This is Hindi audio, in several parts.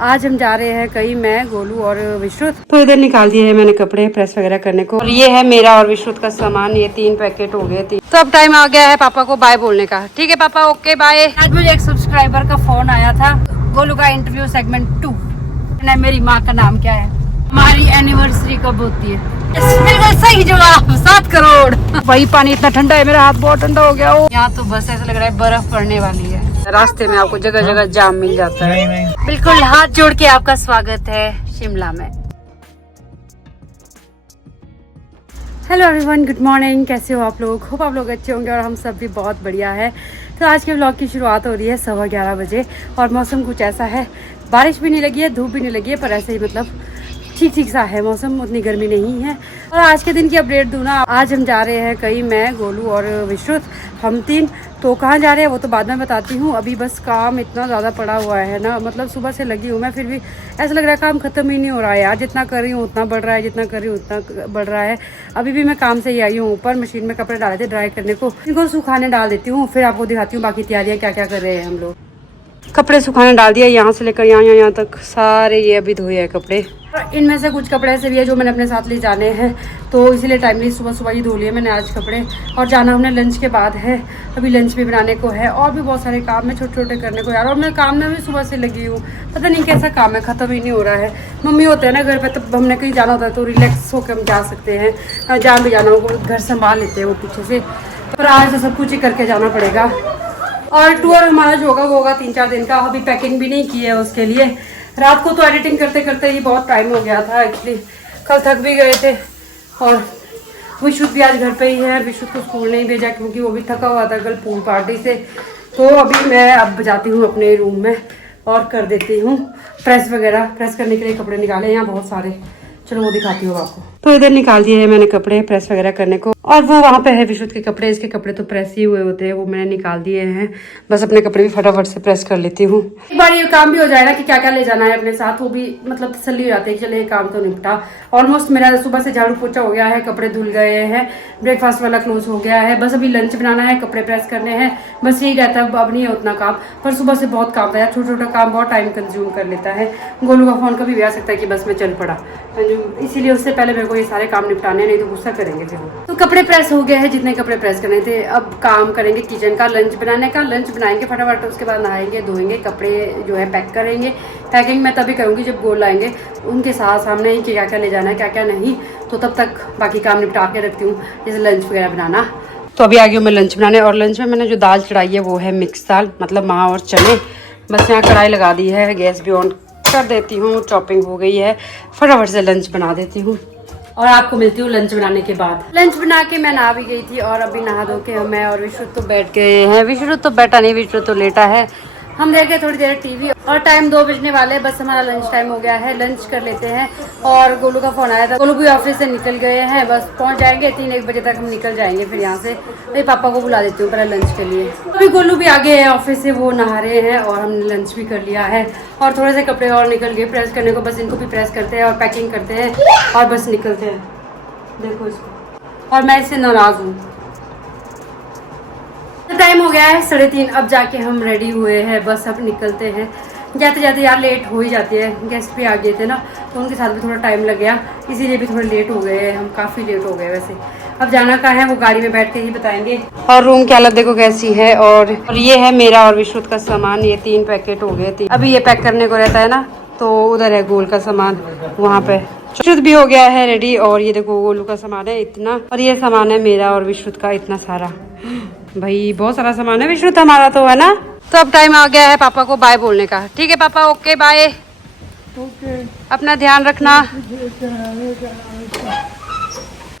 आज हम जा रहे हैं कहीं, मैं, गोलू और विश्रुत। तो इधर निकाल दिए हैं मैंने कपड़े प्रेस वगैरह करने को, और ये है मेरा और विश्रुत का सामान। ये 3 पैकेट हो गए थे। तो अब टाइम आ गया है पापा को बाय बोलने का। ठीक है पापा, ओके बाय। आज मुझे एक सब्सक्राइबर का फोन आया था, गोलू का इंटरव्यू सेगमेंट 2। मेरी माँ का नाम क्या है, हमारी एनिवर्सरी कब होती है? बिल्कुल सही जवाब, 7 करोड़। वही पानी इतना ठंडा है, मेरा हाथ बहुत ठंडा हो गया। यहाँ तो बस ऐसा लग रहा है बर्फ पड़ने वाली है। रास्ते में आपको जगह जगह जाम मिल जाता है। बिल्कुल हाथ जोड़ के आपका स्वागत है शिमला में। Hello everyone, good morning. कैसे हो आप लोग? होप आप लोग अच्छे होंगे और हम सब भी बहुत बढ़िया है। तो आज के व्लॉग की शुरुआत हो रही है 11:15 बजे और मौसम कुछ ऐसा है, बारिश भी नहीं लगी है, धूप भी नहीं लगी है, पर ऐसे ही मतलब ठीक ठीक सा है मौसम, उतनी गर्मी नहीं है। और आज के दिन की अपडेट दूँ ना, आज हम जा रहे हैं कहीं, मैं, गोलू और विश्रुत, हम 3। तो कहाँ जा रहे हैं वो तो बाद में बताती हूँ। अभी बस काम इतना ज़्यादा पड़ा हुआ है ना, मतलब सुबह से लगी हूँ मैं, फिर भी ऐसा लग रहा है काम ख़त्म ही नहीं हो रहा है यार। जितना कर रही हूँ उतना बढ़ रहा है, जितना कर रही हूँ उतना बढ़ रहा है। अभी भी मैं काम से ही आई हूँ ऊपर, मशीन में कपड़े डाले थे ड्राई करने को, इनको सुखाने डाल देती हूँ, फिर आपको दिखाती हूँ बाकी तैयारियाँ क्या क्या कर रहे हैं हम लोग। कपड़े सुखाने डाल दिया, यहाँ से लेकर यहाँ तक सारे ये अभी धोए हैं कपड़े। इनमें से कुछ कपड़े ऐसे भी है जो मैंने अपने साथ ले जाने हैं, तो इसीलिए टाइमली सुबह सुबह ही धो लिए मैंने आज कपड़े। और जाना हमने लंच के बाद है, अभी लंच भी बनाने को है और भी बहुत सारे काम है छोटे छोटे करने को यार। और मैं काम में भी सुबह से लगी हूँ, पता नहीं कैसा काम है, ख़त्म ही नहीं हो रहा है। मम्मी होते हैं ना घर पे, तब हमने कहीं जाना होता है तो रिलैक्स होकर हम जा सकते हैं, जहाँ भी जाना हो घर संभाल लेते हैं वो पीछे से। पर आज तो सब कुछ ही करके जाना पड़ेगा। और टूर हमारा जो होगा वो होगा 3-4 दिन का। अभी पैकिंग भी नहीं की है उसके लिए। रात को तो एडिटिंग करते करते ही बहुत टाइम हो गया था एक्चुअली, कल थक भी गए थे। और विश्रुत भी आज घर पे ही है, विश्रुत को स्कूल नहीं भेजा क्योंकि वो भी थका हुआ था कल पूल पार्टी से। तो अभी मैं अब जाती हूँ अपने रूम में और कर देती हूँ प्रेस वगैरह। प्रेस करने के लिए कपड़े निकाले यहाँ बहुत सारे, चलो वो दिखाती हूँ आपको। तो इधर निकाल दिए हैं मैंने कपड़े प्रेस वगैरह करने को, और वो वहाँ पे है विश्रुत के कपड़े। इसके कपड़े तो प्रेस ही हुए होते हैं, वो मैंने निकाल दिए हैं। बस अपने कपड़े भी फटाफट से प्रेस कर लेती हूँ। एक बार ये काम भी हो जाएगा कि क्या क्या ले जाना है अपने साथ, वो भी मतलब तसल्ली हो जाती है कि चले ये काम तो निपटा। ऑलमोस्ट मेरा सुबह से झाड़ू पोछा हो गया है, कपड़े धुल गए हैं, ब्रेकफास्ट वाला क्लोज हो गया है, बस अभी लंच बनाना है, कपड़े प्रेस करने हैं, बस यही रहता है। अब नहीं है उतना काम, पर सुबह से बहुत काम था यार। छोटा छोटा काम बहुत टाइम कंज्यूम कर लेता है। गोलू का फोन कभी भी आ सकता है कि बस मैं चल पड़ा, इसीलिए उससे पहले मेरे को ये सारे काम निपटाने, नहीं तो गुस्सा करेंगे फिर वो। तो कपड़े प्रेस हो गए हैं, जितने कपड़े प्रेस करने थे। अब काम करेंगे किचन का, लंच बनाने का। लंच बनाएंगे फटाफट, उसके बाद नहाएंगे धोएंगे, कपड़े जो है पैक करेंगे। पैकिंग मैं तभी करूँगी जब गोल आएंगे, उनके साथ सामने ही कि क्या क्या ले जाना है क्या क्या नहीं। तो तब तक बाकी काम निपटा के रखती हूँ, जैसे लंच वगैरह बनाना। तो अभी आ गई हूँ मैं लंच बनाने, और लंच में मैंने जो दाल चढ़ाई है वो है मिक्स दाल, मतलब माँ और चने। बस यहाँ कढ़ाई लगा दी है, गैस भी ऑन कर देती हूँ, चॉपिंग हो गई है, फटाफट से लंच बना देती हूँ और आपको मिलती हूँ लंच बनाने के बाद। लंच बना के मैं नहा भी गई थी और अभी नहा धो के मैं और विश्रुत तो बैठ गए हैं। विश्रुत तो बैठा नहीं, विश्रुत तो लेटा है। हम देख गए थोड़ी देर टीवी और टाइम 2 बजने वाले, बस हमारा लंच टाइम हो गया है, लंच कर लेते हैं। और गोलू का फोन आया था, गोलू भी ऑफिस से निकल गए हैं, बस पहुंच जाएंगे 3-1 बजे तक हम निकल जाएंगे फिर यहाँ से। अभी पापा को बुला देती हूँ पहले लंच के लिए। अभी गोलू भी आगे है ऑफिस से, वो नहा रहे हैं और हमने लंच भी कर लिया है। और थोड़े से कपड़े और निकल गए प्रेस करने को, बस इनको भी प्रेस करते हैं और पैकिंग करते हैं और बस निकलते हैं। देखो इसको, और मैं इससे नाराज हूँ। टाइम हो गया है 3:30, अब जाके हम रेडी हुए हैं, बस अब निकलते हैं। जाते जाते यार लेट हो ही जाती है, गेस्ट भी आ गए थे ना तो उनके साथ भी थोड़ा टाइम लग गया, इसीलिए भी थोड़े लेट हो गए हैं हम, काफ़ी लेट हो गए वैसे। अब जाना कहाँ है वो गाड़ी में बैठ के ही बताएंगे। और रूम की हालत देखो कैसी है। और ये है मेरा और विश्रुत का सामान, ये 3 पैकेट हो गए थे। अभी ये पैक करने को रहता है ना, तो उधर है गोल का सामान, वहाँ पे विश्रुत भी हो गया है रेडी। और ये देखो गोलू का सामान है इतना, और ये सामान है मेरा और विश्रुत का इतना सारा। भाई बहुत सारा सामान है विश्रुत हमारा तो, है ना। तो अब टाइम आ गया है पापा को बाय बोलने का। ठीक है पापा, ओके बाय। ओके, अपना ध्यान रखना।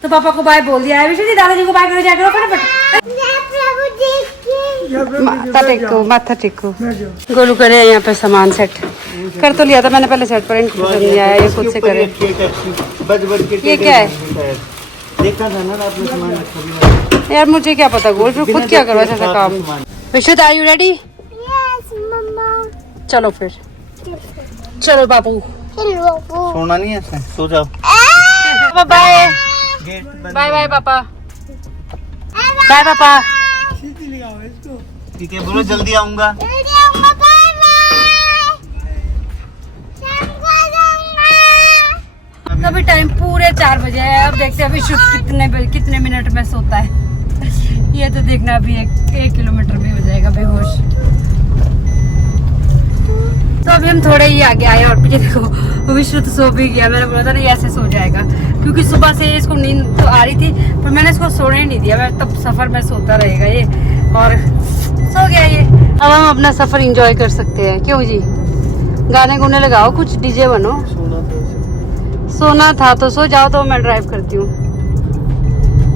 तो पापा को बाय बोल दिया है। विश्रुत दादाजी को बाय कर दिया करो फटाफट। माथा टेको, माथा टेको। गोलू करे यहाँ पे सामान सेट कर तो लिया था मैंने पहले सेट, पर इनको पसंद नहीं आया, ये खुद से करे। ये क्या है? देखा था ना आपने सामान यार, मुझे क्या पता गोल फिर खुद क्या करो ऐसा काम। विश्रुत आर यू रेडी? यस मम्मा। चलो फिर, चलो बाबू। सोना नहीं है, सो जाओ। बाय बाय बाय पापा, बाय पापा। ठीक है बोलो जल्दी आऊंगा। बजे 4 बजे है। अब देखते हैं अभी शुभ कितने मिनट में सोता है। ये तो देखना अभी 1 किलोमीटर भी हो जाएगा बेहोश। तो अभी हम थोड़े ही आगे आए और पीछे देखो विश्व तो सो भी गया। मैंने बोला था ना ये ऐसे सो जाएगा, क्योंकि सुबह से इसको नींद तो आ रही थी पर मैंने इसको सोने नहीं दिया। मैं तब सफर में सोता रहेगा ये, और सो गया ये। अब हम अपना सफर एंजॉय कर सकते हैं। क्यों जी, गाने गुने लगाओ, कुछ डीजे बनो। सोना था तो सो जाओ, तो मैं ड्राइव करती हूँ।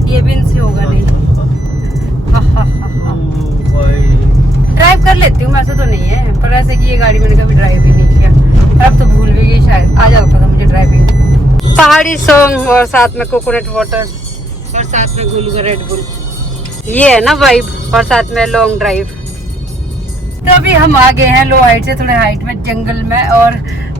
ये भी इनसे होगा नहीं। ड्राइव कर लेती हूँ, वैसे तो नहीं है, पर ऐसे कि ये गाड़ी मैंने कभी ड्राइव ही नहीं किया। अब तो भूल भी गई, शायद आ जाता था मुझे ड्राइविंग। पहाड़ी सॉन्ग और साथ में कोकोनट वाटर और साथ में गोलू का रेड बुल, ये है ना वाइब, और साथ में लॉन्ग ड्राइव। तो अभी हम आ गए हैं लो हाइट से थोड़े हाइट में, जंगल में, और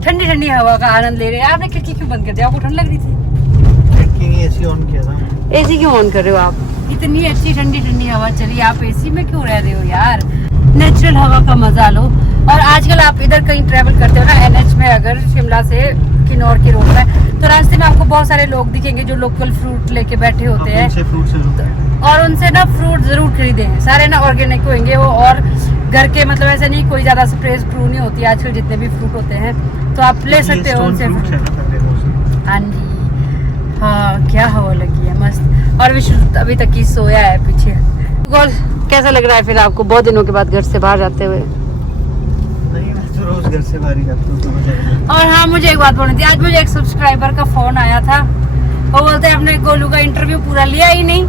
ठंडी ठंडी हवा का आनंद ले रहे हैं। आपने खिड़की क्यों बंद कर दिया? आपको ठंड लग रही थी? एसी ऑन किया था। एसी क्यों ऑन कर रहे हो आप? इतनी अच्छी ठंडी ठंडी हवा चली, आप एसी में क्यों रह रहे हो यार? नेचुरल हवा का मजा लो। और आजकल आप इधर कहीं ट्रेवल करते हो ना, एनएच में, अगर शिमला से किन्नौर की रोड में, तो रास्ते में आपको बहुत सारे लोग दिखेंगे जो लोकल फ्रूट लेके बैठे होते हैं, और उनसे ना फ्रूट जरूर खरीदे। सारे ना ऑर्गेनिक होंगे वो, और घर के, मतलब ऐसे नहीं कोई ज्यादा स्प्रे स्प्रू नहीं होती आजकल, जितने भी फ्रूट होते हैं तो आप ले सकते हो उनसे। हाँ जी, हाँ क्या हवा लगी है मस्त। और विश्व अभी तक ही सोया है पीछे। गोल कैसा लग रहा है फिर आपको बहुत दिनों के बाद घर से बाहर जाते हुए? नहीं, मैं तो रोज घर से बाहर ही जाता हूँ। और हाँ, मुझे एक बात बोलनी थी। आज मुझे एक सब्सक्राइबर का फोन आया था, वो बोलते हैं हमने गोलू का इंटरव्यू पूरा लिया ही नहीं,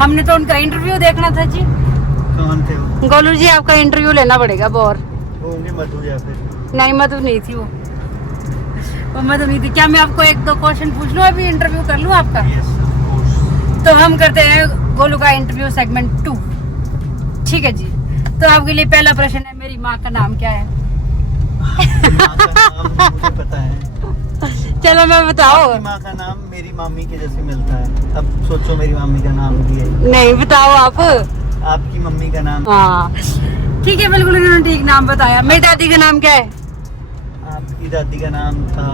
हमने तो उनका इंटरव्यू देखना था जी। कौन थे वो? गोलू जी आपका इंटरव्यू लेना पड़ेगा। और वो होंगे मधु या फिर? नहीं, मधु नहीं थी वो मधु नहीं थी। क्या मैं आपको 1-2 क्वेश्चन पूछ लूँ, अभी इंटरव्यू कर लूँ आपका? Yes, of course. तो हम करते हैं गोलू का इंटरव्यू सेगमेंट 2, ठीक है जी। तो आपके लिए पहला प्रश्न है, मेरी माँ का नाम क्या है? माँ का नाम मुझे पता है। चलो मैं बताओ। आपकी माँ का नाम मेरी मामी के जैसे मिलता है। अब सोचो मेरी मामी का नाम भी है। नहीं बताओ आप। आपकी मम्मी का नाम? हाँ ठीक है, बिल्कुल उन्होंने ठीक नाम बताया। मेरी दादी का नाम क्या है? आपकी दादी का नाम था?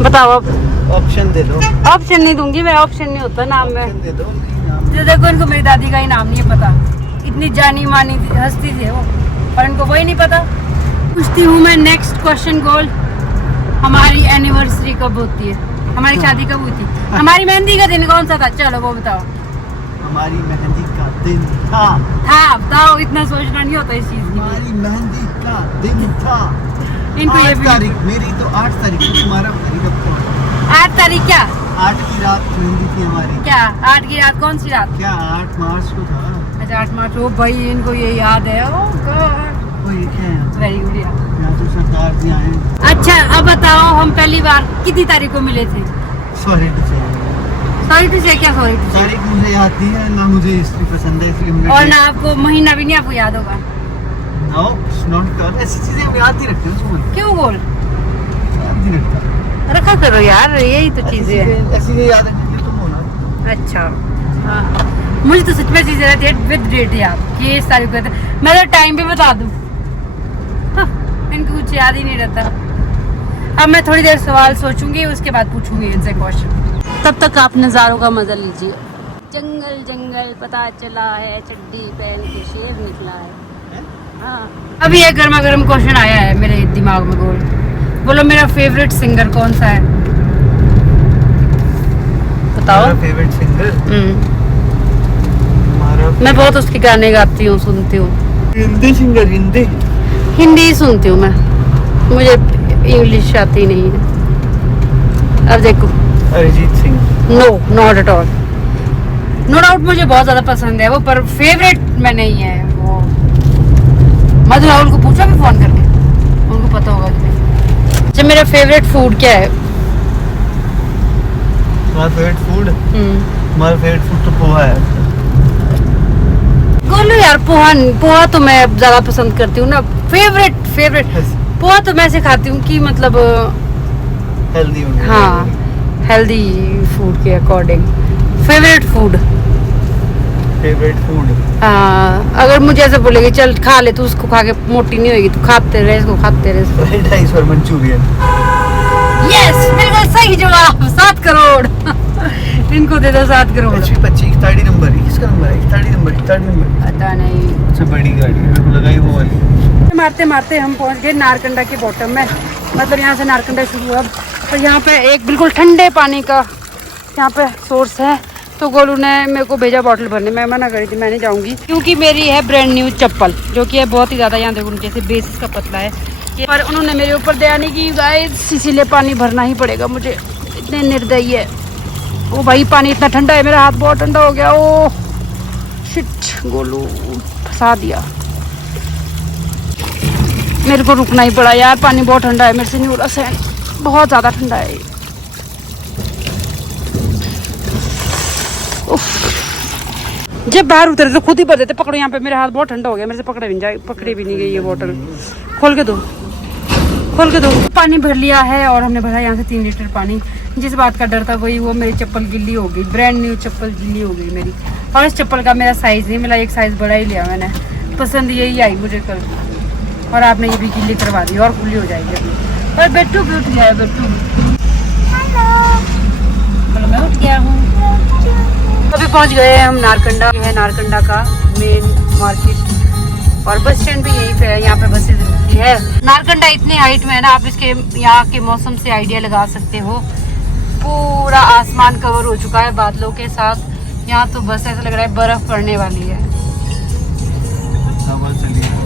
बताओ आप। ऑप्शन दे दो। ऑप्शन नहीं दूंगी मैं, ऑप्शन नहीं होता नाम में। ऑप्शन दे दो। नाम तो देखो, इनको मेरी दादी का ही नाम नहीं पता। इतनी जानी मानी हस्ती थी वो, और इनको वही नहीं पता। पूछती हूँ मैं नेक्स्ट क्वेश्चन। गोल, हमारी एनिवर्सरी कब होती है? हमारी शादी कब हुई थी? हमारी मेहंदी का दिन कौन सा था? चलो वो बताओ। हमारी मेहंदी का दिन था बताओ, इतना सोचना नहीं होता इस चीज की। हमारी मेहंदी का दिन था। इनको ये 8 भी तारीख मेरी तो 8 तारीख तुम्हारा तारीख कब था? 8 तारीख क्या? 8 की रात मेहंदी थी हमारी। क्या 8 की रात? कौन सी रात? क्या 8 मार्च को था? अच्छा 8 मार्च। ओ भाई, इनको ये याद है। ओह गॉड, वो ये क्या है? Very good. यहाँ तो सरकार जी आए। अच्छा अब बताओ, हम पहली बार कितनी तारीख को मिले थे? सॉरी टू से क्या सॉरी टू से? तारीख मुझे याद नहीं है ना, मुझे हिस्ट्री पसंद है इसलिए। और ना आपको महीना भी नहीं आपको याद होगा? नो, नॉट ऐसी चीजें हम याद ही रखते हैं सुमन। क्यों गोल? याद नहीं रखता। रखा करो यार, यही तो चीजें हैं। ऐसी चीजें याद रखते तुम हो ना। अच्छा हाँ, मुझे तो सच में चीजें रहती है विद डेट याद कि इस तारीख को। मैं तो टाइम भी बता दूं, हाँ, इनको कुछ याद ही नहीं रहता। अब मैं थोड़ी देर सवाल सोचूंगी, उसके बाद पूछूंगी इनसे क्वेश्चन। तब तक आप नज़ारों का मजा लीजिए। जंगल जंगल पता चला है, चड्डी पहन के शेर निकला है। हाँ, अभी एक गर्मा गर्म क्वेश्चन आया है मेरे दिमाग में। गोल, बोलो मेरा फेवरेट सिंगर कौन सा है? बताओ। Favourite singer? मैं बहुत उसके गाने गाती हूँ, सुनती हूँ। हिंदी सिंगर? हिंदी ही सुनती हूँ मैं, मुझे इंग्लिश आती नहीं है। अब देखो, Arijit Singh? No, not at all. No doubt मुझे बहुत ज्यादा पसंद है वो, पर फेवरेट में नहीं है वो। मधु राहुल को पूछो भी फोन करके, उनको पता होगा तुम्हें। अच्छा, मेरा फेवरेट फूड क्या है? तुम्हारा फेवरेट फूड? तुम्हारा फेवरेट फूड तो पोहा है। बोलो यार, पोहा तो मैं ज्यादा पसंद करती हूँ ना। फेवरेट पोहा तो मैं ऐसे खाती हूँ कि मतलब हेल्दी हो। हाँ, हेल्दी फूड के अकॉर्डिंग। फेवरेट फूड अगर मुझे ऐसे बोलेगी चल खा ले, तू उसको खा के मोटी नहीं होगी, तू खाते रहे इसको, खाते रहे इसको। फ्राइड राइस और मंचूरियन। यस, बिल्कुल सही जवाब, 7 करोड़। इनको दे दो 7 करोड़। 25 नंबर, किसका नंबर है? 30 नंबर। पता नहीं। सबसे बड़ी गाड़ी मेरे को लगा ही वो वाली। मारते मारते हम पहुंच गए नारकंडा के बॉटम में, मतलब यहाँ से नारकंडा शुरू हुआ। और यहाँ पे एक बिल्कुल ठंडे पानी का यहाँ पे सोर्स है। तो गोलू ने मेरे को भेजा बॉटल भरने, मैं मना करी थी, मैं नहीं जाऊँगी क्योंकि मेरी है ब्रांड न्यू चप्पल, जो कि है बहुत ही ज़्यादा, यहाँ देखो उनके से बेसिस का पतला है। पर उन्होंने मेरे ऊपर दया नहीं की गाइस, इसीलिए पानी भरना ही पड़ेगा मुझे, इतने निर्दयी है। ओ भाई पानी इतना ठंडा है, मेरा हाथ बहुत ठंडा हो गया। ओ शिट, गोलू फंसा दिया। मेरे को रुकना ही पड़ा यार, पानी बहुत ठंडा है, मेरे से नहीं हो रहा सहन, बहुत ज़्यादा ठंडा है। जब बाहर उतरे तो खुद ही भर देते, पकड़ो यहाँ पे, मेरा हाथ बहुत ठंडा हो गया, मेरे से पकड़े भी नहीं गई ये बोतल। खोल के दो, खोल के दो। पानी भर लिया है और हमने भरा यहाँ से 3 लीटर पानी। जिस बात का डर था वही, वो मेरी चप्पल गिल्ली हो गई, ब्रांड न्यू चप्पल गिल्ली हो गई मेरी। और इस चप्पल का मेरा साइज नहीं मिला, एक साइज बड़ा ही लिया मैंने, पसंद यही आई मुझे कल। और आपने ये भी गिल्ली करवा दी और खुली हो जाएगी अपनी। और बेट्टू भी उठ गया है, बेट्टू। हेलो, मैं उठ गया हूँ। अभी पहुँच गए हैं हम नारकंडा। ये है नारकंडा का मेन मार्केट और बस स्टैंड भी यहीं पे है, यहाँ पे बसें रुकती है। नारकंडा इतनी हाइट में है ना, आप इसके यहाँ के मौसम से आइडिया लगा सकते हो। पूरा आसमान कवर हो चुका है बादलों के साथ। यहाँ तो बस ऐसा लग रहा है बर्फ पड़ने वाली है।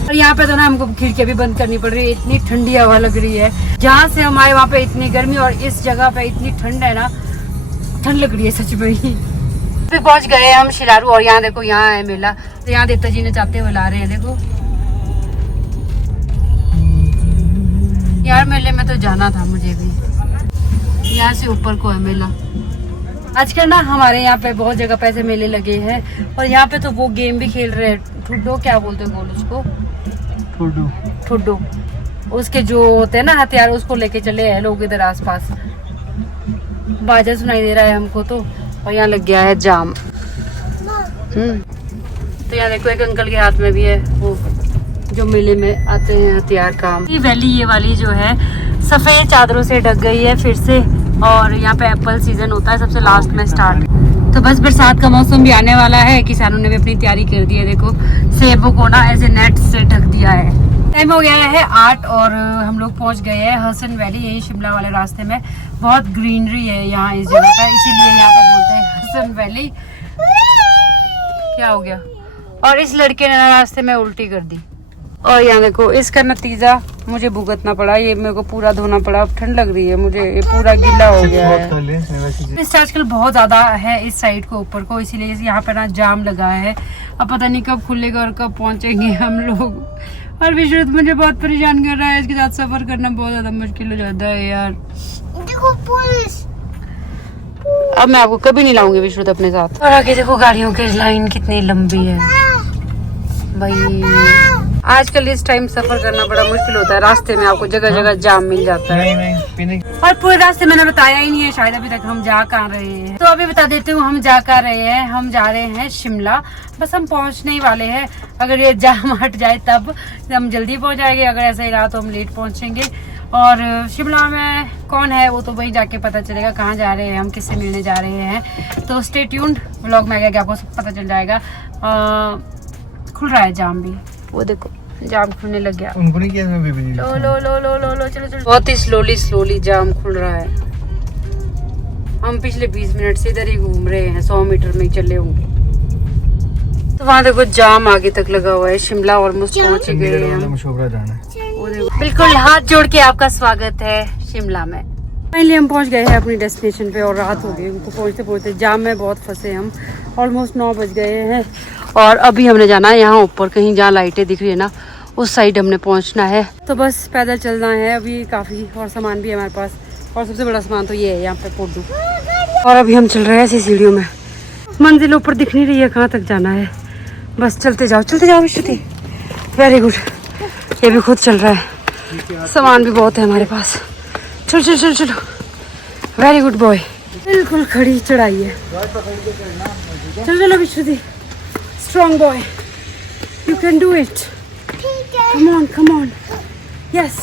और यहाँ पे तो ना हमको खिड़कियाँ भी बंद करनी पड़ रही है, इतनी ठंडी हवा लग रही है। जहाँ से हम आए वहाँ पे इतनी गर्मी और इस जगह पे इतनी ठंड है ना, ठंड लग रही है सच में ही। फिर पहुँच गए हम शिलारू और यहाँ देखो, यहाँ है मेला। तो यहाँ देवता जी ने चाहते हुए ला रहे हैं, देखो यार, मेले में तो जाना था मुझे भी। यहाँ से ऊपर को है मेला। आजकल ना हमारे यहाँ पे बहुत जगह पे ऐसे मेले लगे हैं और यहाँ पे तो वो गेम भी खेल रहे हैं, ठुड्डो क्या बोलते हैं बोल उसको, ठुड्डो। उसके जो होते हैं ना हथियार, उसको लेके चले हैं लोग इधर आसपास। बाजा सुनाई दे रहा है हमको तो। और यहाँ लग गया है जाम। तो यहाँ देखो एक अंकल के हाथ में भी है वो जो मेले में आते हैं हथियार काम। ये वैली, ये वाली जो है सफेद चादरों से ढक गई है फिर से। और यहाँ पे एप्पल सीजन होता है सबसे लास्ट में स्टार्ट। तो बस बरसात का मौसम भी आने वाला है, किसानों ने भी अपनी तैयारी कर दी है। देखो सेबों को ना ऐसे नेट से ढक दिया है। टाइम हो गया है 8 और हम लोग पहुँच गए हैं हसन वैली, यही शिमला वाले रास्ते में। बहुत ग्रीनरी है यहाँ इस जगह पर, इसीलिए यहाँ पे बोलते हैं हसन वैली। क्या हो गया? और इस लड़के ने रास्ते में उल्टी कर दी और यहाँ देखो इसका नतीजा मुझे भुगतना पड़ा। ये मेरे को पूरा धोना पड़ा, अब ठंड लग रही है मुझे, ये पूरा गीला हो गया है। इस आजकल बहुत ज्यादा है इस साइड को ऊपर को, इसीलिए यहाँ पे ना जाम लगा है। अब पता नहीं कब खुलेगा और कब पहुंचेंगे हम लोग। और विश्रुत मुझे बहुत परेशान कर रहा है, इसके साथ सफर करना बहुत ज्यादा मुश्किल हो जाता है यार। देखो पुलिस, अब मैं आपको कभी नहीं लाऊंगी विश्रुत अपने साथ। और आगे देखो गाड़ियों की लाइन कितनी लंबी है भाई। आजकल इस टाइम सफर करना बड़ा मुश्किल होता है, रास्ते में आपको जगह जगह जाम मिल जाता है। और पूरे रास्ते मैंने बताया ही नहीं है शायद अभी तक हम जा कहाँ रहे हैं। तो अभी बता देती हूँ हम जा कहाँ रहे हैं। हम जा रहे हैं शिमला, बस हम पहुँचने ही वाले हैं। अगर ये जाम हट जाए तब हम जल्दी पहुँच जाएंगे, अगर ऐसा ही रहा तो हम लेट पहुँचेंगे। और शिमला में कौन है वो तो वहीं जाके पता चलेगा, कहाँ जा रहे हैं हम, किससे मिलने जा रहे हैं। तो स्टे ट्यून्ड, व्लॉग में आगे आपको पता चल जाएगा। खुल रहा है जाम भी, वो देखो जाम खुलने लग गया। उनको नहीं किया बेबी। लो लो लो लो लो लो, चलो चलो। बहुत ही स्लोली जाम खुल रहा है। हम पिछले 20 मिनट से इधर ही घूम रहे हैं, 100 मीटर में ही चले होंगे। तो वहाँ देखो जाम आगे तक लगा हुआ है। शिमला ऑलमोस्ट पहुँच ही गए हैं हम। वो देखो बिल्कुल हाथ जोड़ के आपका स्वागत है शिमला में। फाइनली हम पहुँच गए हैं अपनी डेस्टिनेशन पे और रात हो गई हमको पहुँचते पहुँचते। जाम में बहुत फंसे हम, ऑलमोस्ट 9 बज गए हैं। और अभी हमने जाना है यहाँ ऊपर कहीं जहाँ लाइटें दिख रही है ना, उस साइड हमने पहुँचना है। तो बस पैदल चलना है अभी काफ़ी, और सामान भी है हमारे पास। और सबसे बड़ा सामान तो ये है यहाँ पे पोडू। और अभी हम चल रहे हैं ऐसी सीढ़ियों में, मंजिल ऊपर दिख नहीं रही है कहाँ तक जाना है। बस चलते जाओ विश्रुति। वेरी गुड, ये भी खुद चल रहा है। सामान भी बहुत है हमारे पास। चलो चलो चलो चलो, वेरी गुड बॉय। बिल्कुल खड़ी चढ़ाई है। चलो चलो Vishruti, strong boy, you can do it. Come on, yes,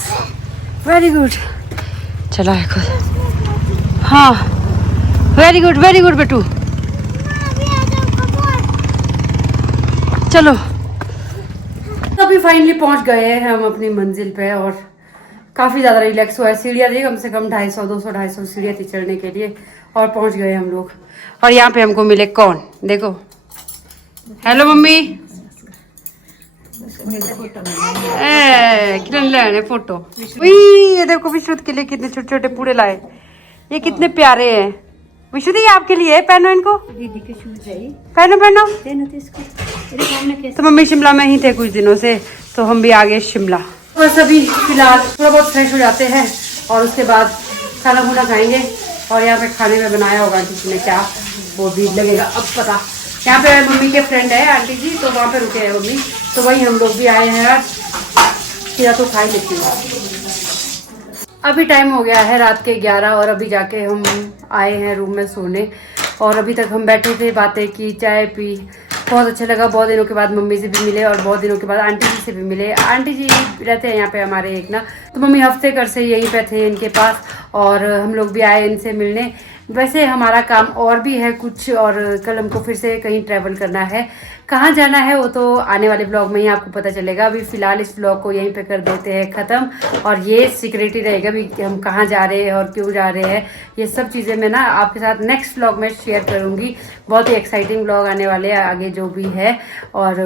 very good. चला है खुद। हाँ वेरी गुड बेटू। चलो तो अभी फाइनली पहुंच गए हैं हम अपनी मंजिल पे और काफ़ी ज़्यादा रिलैक्स हुआ है। सीढ़ियाँ थी कम से कम 250 सीढ़ियाँ थी चढ़ने के लिए और पहुंच गए हम लोग। और यहाँ पे हमको मिले कौन, देखो। Hello mummy. कितने लाए फोटो। ये देखो विश्रुत के लिए कितने छोटे छोटे पूरे लाए। ये कितने प्यारे हैं। विश्रुत ये आपके लिए है, पहनो इनको। पहनो। तो मम्मी शिमला में ही थे कुछ दिनों से, तो हम भी आ गए शिमला। बस अभी फिलहाल थोड़ा बहुत फ्रेश हो जाते हैं और उसके बाद खाना खुना खाएंगे। और यहाँ पे खाने में बनाया होगा किसी ने क्या, वो भी लगेगा अब पता। यहाँ पे मम्मी के फ्रेंड है आंटी जी, तो वहाँ पे रुके हैं मम्मी, तो वही हम लोग भी आए हैं यार। खीरा तो खा ही लेती हूँ। अभी टाइम हो गया है रात के 11 और अभी जाके हम आए हैं रूम में सोने। और अभी तक हम बैठे थे, बातें की, चाय पी, बहुत अच्छा लगा। बहुत दिनों के बाद मम्मी से भी मिले और बहुत दिनों के बाद आंटी जी से भी मिले। आंटी जी रहते हैं यहाँ पे हमारे एक ना, तो मम्मी हफ्ते कर से यहीं पे थे इनके पास और हम लोग भी आए इनसे मिलने। वैसे हमारा काम और भी है कुछ, और कल हमको फिर से कहीं ट्रैवल करना है। कहाँ जाना है वो तो आने वाले ब्लॉग में ही आपको पता चलेगा। अभी फिलहाल इस ब्लॉग को यहीं पे कर देते हैं ख़त्म और ये सीक्रेट ही रहेगा भी हम कहाँ जा रहे हैं और क्यों जा रहे हैं। ये सब चीज़ें मैं ना आपके साथ नेक्स्ट ब्लॉग में शेयर करूँगी। बहुत ही एक्साइटिंग ब्लॉग आने वाले हैं आगे जो भी है। और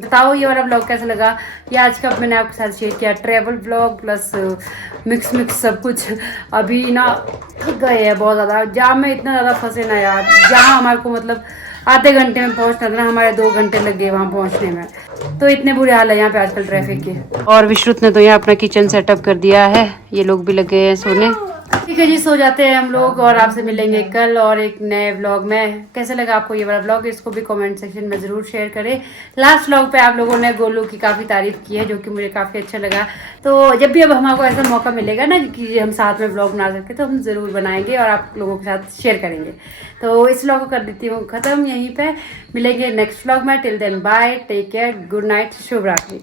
बताओ ये वाला ब्लॉग कैसा लगा। ये आज का मैंने आपके साथ शेयर किया ट्रैवल ब्लॉग प्लस मिक्स सब कुछ। अभी ना थक गए हैं बहुत ज़्यादा, जाम में इतना ज़्यादा फंसे ना यार। जहाँ हमारे को मतलब आधे घंटे में पहुंचना था ना, हमारे 2 घंटे लग गए वहाँ पहुंचने में। तो इतने बुरे हाल है यहाँ पे आजकल ट्रैफिक के। और विश्रुत ने तो यहाँ अपना किचन सेटअप कर दिया है, ये लोग भी लग गए हैं सोने। ठीक है जी, सो जाते हैं हम लोग और आपसे मिलेंगे कल और एक नए व्लॉग में। कैसे लगा आपको ये वाला व्लॉग, इसको भी कमेंट सेक्शन में ज़रूर शेयर करें। लास्ट व्लॉग पे आप लोगों ने गोलू की काफ़ी तारीफ की है, जो कि मुझे काफ़ी अच्छा लगा। तो जब भी अब हमको ऐसा मौका मिलेगा ना कि हम साथ में व्लॉग बना सकते, तो हम ज़रूर बनाएंगे और आप लोगों के साथ शेयर करेंगे। तो इस व्लॉग को कर देती हूँ ख़त्म यहीं पर। मिलेंगे नेक्स्ट व्लॉग में। Till then bye, take care, good night, शुभ रात्रि।